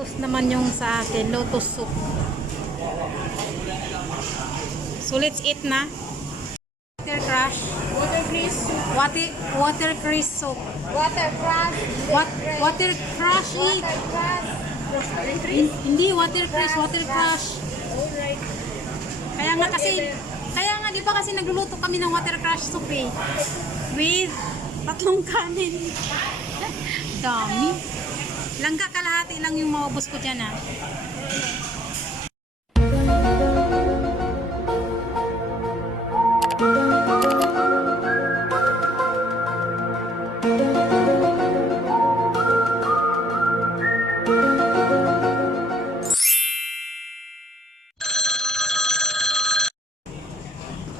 Lotus naman yung sa akin. Lotus soup. So let's eat na. Water crush. Water crush. Water crush soup. Water crush. Water crush eat. Water crush. Hindi water crush, water crush. Alright. Kaya nga di ba kasi nagluluto kami ng water crush soup eh. With 3 kanin. Dami. Langga kalahati lang yung maubos ko dyan ah.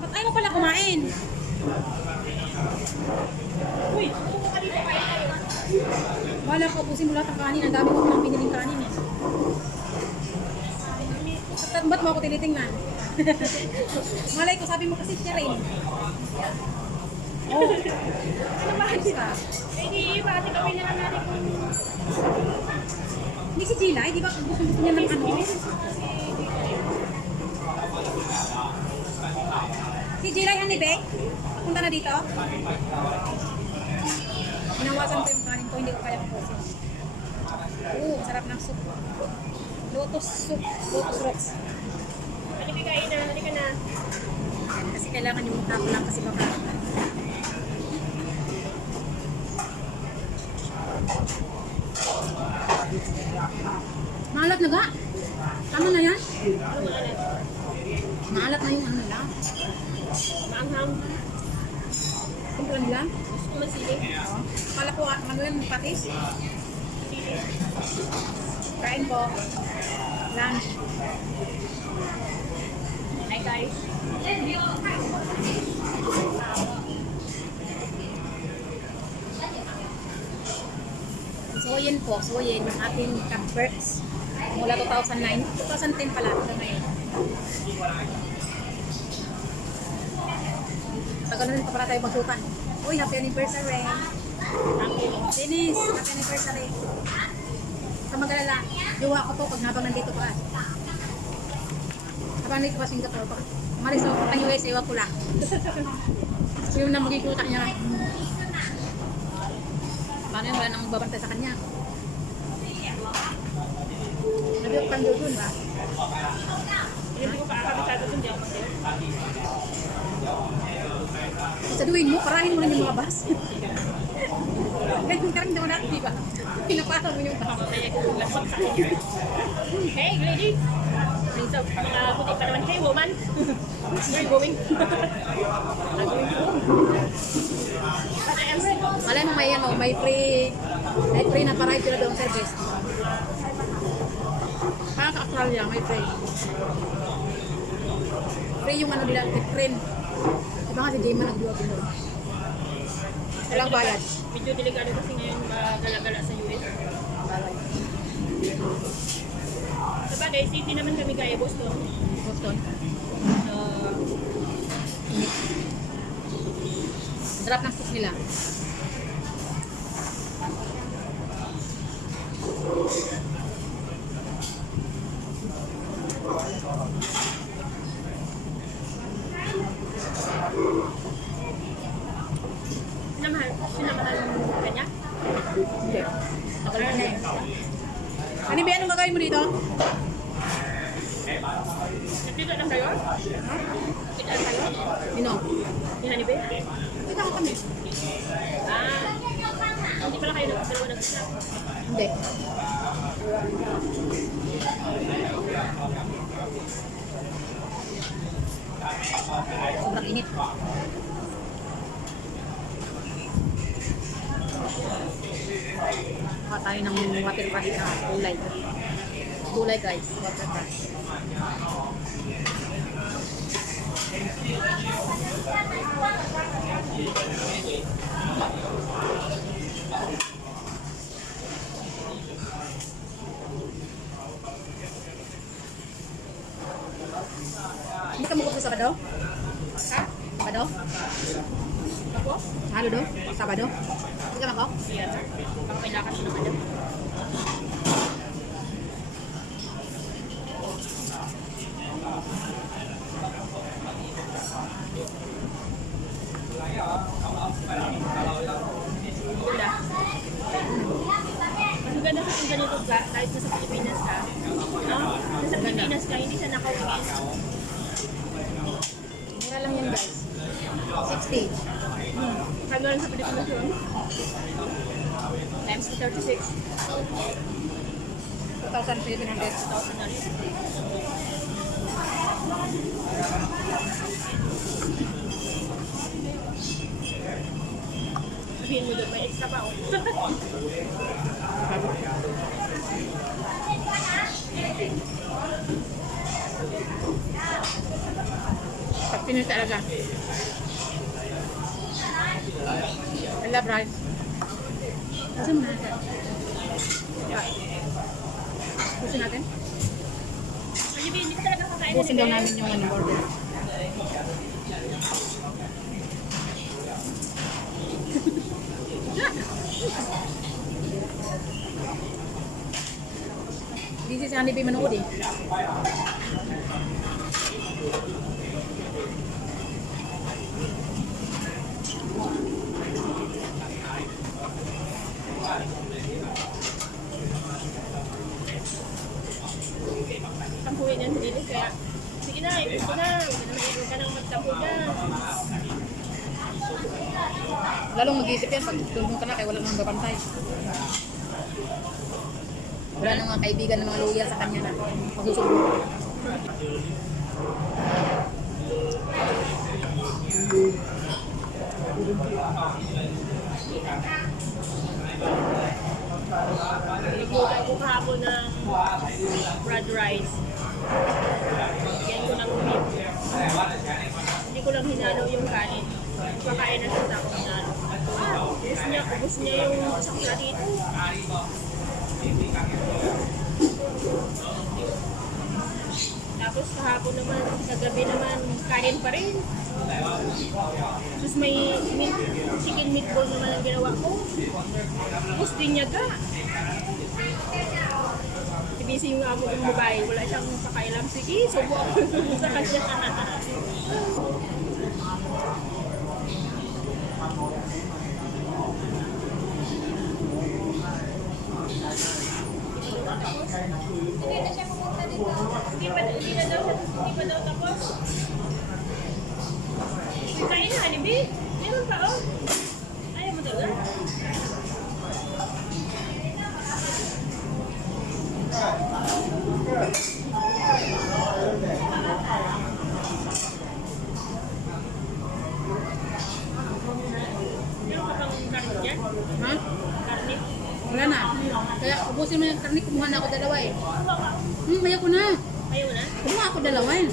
Ba't ayaw mo pala kumain? Uy! Wala ko, ubusin mo lahat ng kanin. Ang dami ko nang piniling kanin eh. Ba't mo ako tinitingnan? Malay ko, sabi mo kasi siya rin. Oh. Ano ba ka? Hindi, bakit kami na natin kung... Hindi si Gila, di ba gusto niya ng ano? Si Gila yan ni Beck? Punta na dito? Inawasan ko yung kanin ko, hindi ko kaya kupusin. Sarap ng soup. Lotus soup, lotus rocks. Halika na, halika na. Kasi kailangan yung tapo lang kasi baka. Maalat na ga? Tama na yan? Maalat na yung ano nila. Maanghang. Kumpla nila. Gusto ko masiling. Akala ko ano yan, patis. Kain po. Lunch. Hi guys. So yun po, so yun yung ating converts mula 2009, 2010 pala hanggang ngayon. Tagal na rin pa pala tayo magsutan. Uy, happy anniversary! Dennis, happy anniversary! Sa magalala, jowa ko to pag habang nandito pa. Habang nandito pa Singapore pa. Maris ako pang USA, wag ko lang. So yun na magkikuta niya. Paano yung wala nang magbabantay sa kanya? Nabiyok kang doon ba? Hindi ko pa akabisado dun dyan. Saduin mo, parahin mo lang yung mga bus. Ganyan karang daw natin, di ba? Pinapasok mo yung bus. Hey lady! So, puti pa naman. Hey woman! Where are you going? I'm going home. But I am ready. Malay mo may ano, may free na para ito na doon service. Parang ka-Australia, may free. Free yung ano nila, train. Diba nga si Jayman nag-duwa ko doon. Walang bayad. Medyo delikado kasi ngayon magala-gala sa US. Sabagay, city naman kami kaya Boston. Boston. So, Sarap ng soup nila. sinamahal mo kanya? Hindi. Tagal na eh. Ano ba, anong gagawin mo dito? Nagtito lang kayo? Nagtito lang kayo? Sino? Ni Hanibe? Kita ko kami. Hindi pala kayo dalawa nag-isa. Hindi. Sobrang init. Kuha tayo ng water crush na kulay. Kulay guys, water crush. Hindi ka magkupo Sabado? Ha? Sabado? Ako? Halo do? Sabado? Hindi ka mako? Iya, sir. Baka may lakas na naman. ganito ka, kahit nasa Pilipinas ka, no? Nasa Pilipinas ka, hindi siya nakauwi. Mura lang yan guys. 60. Kano lang sa Pilipinas yun? Times 36. 2,700. 1,000 na rin. Sabihin mo doon, may extra pa ako. Pag Pinoy talaga. I love rice. Kasi mo natin. Busin natin? Kasi hindi ka talaga kakain. Busin daw namin yung ano, order. Busy si Honey Bee manood eh. Tampuhin yan sa dilis, kaya sige na, ito na. Huwag ka nang magtampo na. Lalong mag-iisip yan pag tulong ka na kaya wala nang babantay. Wala nang mga kaibigan ng mga loyal sa kanya na magsusubo. Nagluto ako kahapon ng fried rice. Yan ko ng beef. Hindi ko lang hinalo yung kanin. Pakain na siya sa ako hinalo. Ubus niya yung isang platito. Tapos kahapon naman, sa gabi naman, kanin pa rin. Tapos may chicken meatball naman ang ginawa ko. Tapos din niya ka. Busy yung amo ng babae, wala siyang pakailam. Sige, subo ako sa kanya. Hindi pa daw tapos. Kain na, Alibi. Meron pa, oh. Ayaw mo talaga. Meron ka pang karne dyan? Ha? Karne? Wala na. Kaya ubusin mo yung karne, kumuha na ako dalawa eh. Ayaw ko na. Ayaw mo na? Kumuha ako dalawa eh.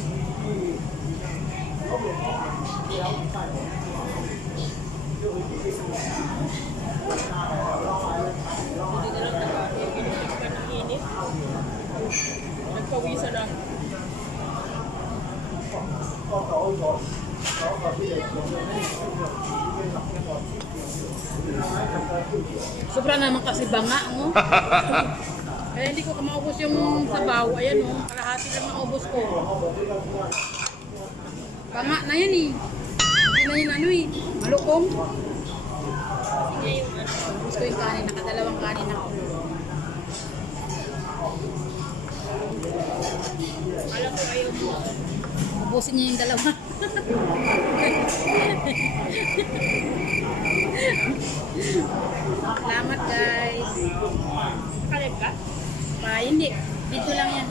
Hindi na lang nag-iinit ka ng init. Nagpawisan na. Sobra naman kasi banga, no? Kaya hindi ko maubos yung sabaw. Ayan, no? Kalahati lang maubos ko. Banga na yan eh. Hindi na yun ano eh. Malukong. Sige yung ano. Ubus ko yung kanin. Nakadalawang kanin ako. Alam ko ayaw mo. Ubusin niya yung dalawa. Salamat guys. Kalib ka? Hindi. Dito lang yan.